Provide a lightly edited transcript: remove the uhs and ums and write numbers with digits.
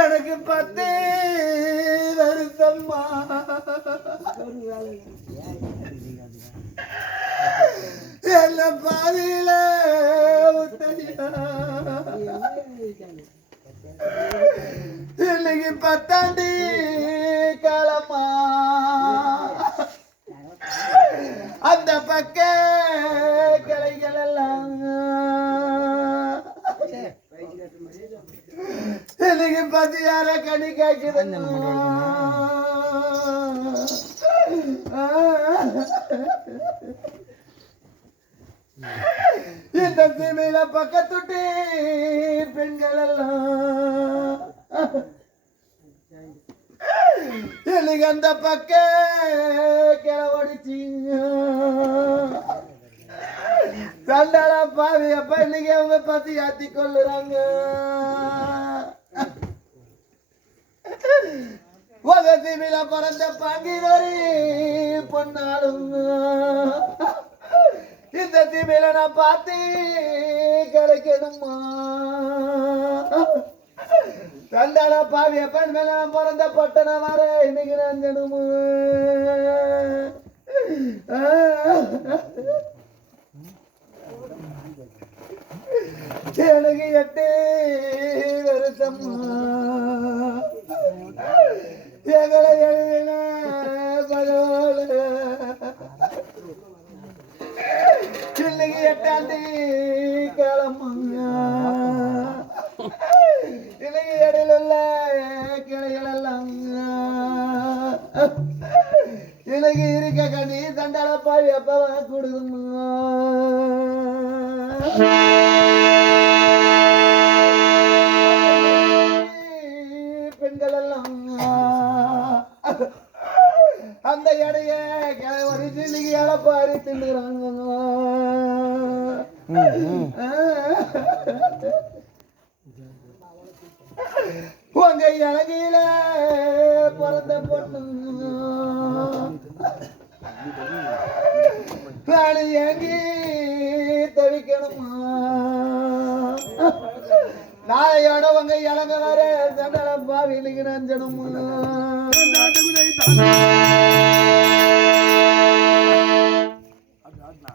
எனக்கு 10 வருஷம்மா என்ன பாதியில இன்னைக்கு 10 காலமா அந்த பக்க கிளைகள் எல்லாம் இன்னைக்கு 10 கனி காய்க்குது இந்த சீமையில பக்கத்துட்டி பெண்கள் எல்லாம் இன்னைக்கு அந்த பக்க கிளவடிச்சிங்க சண்டாளா பாவி அப்ப இன்னைக்கு அவங்க பத்தி ஆத்தி கொள்ளுறாங்க உங்க தீவில பிறந்த பாங்கிதொரு பொன்னாலும் இந்த தீவில நான் பார்த்து கிடைக்கணுமா சண்டாள பாவி அப்பன் மேல நான் பிறந்த பட்டன வர இன்னைக்கு நஞ்சணுமா எனக்கு 8 வருஷம்மா எங்களை எழுதின பகவான இன்னைக்கு 8ஆம் கிழமை இன்னைக்கு இடையில உள்ள கிளைகள் எல்லாம் இன்னைக்கு இருக்க கண்ணி தண்டாள பாவி அப்பவா கொடுக்குமா பெண்கள் எல்லாம் அந்த இடைய கிளவரிச்சு இன்னைக்கு இழப்பாரி தின்னுறாங்க உங்க இலகையில பிறந்த பொண்ணு நான் எங்கி தவிக்கணுமா நாளையோட உங்க இலங்க வர சண்டல பாவிலுக்கு நஞ்சணுமா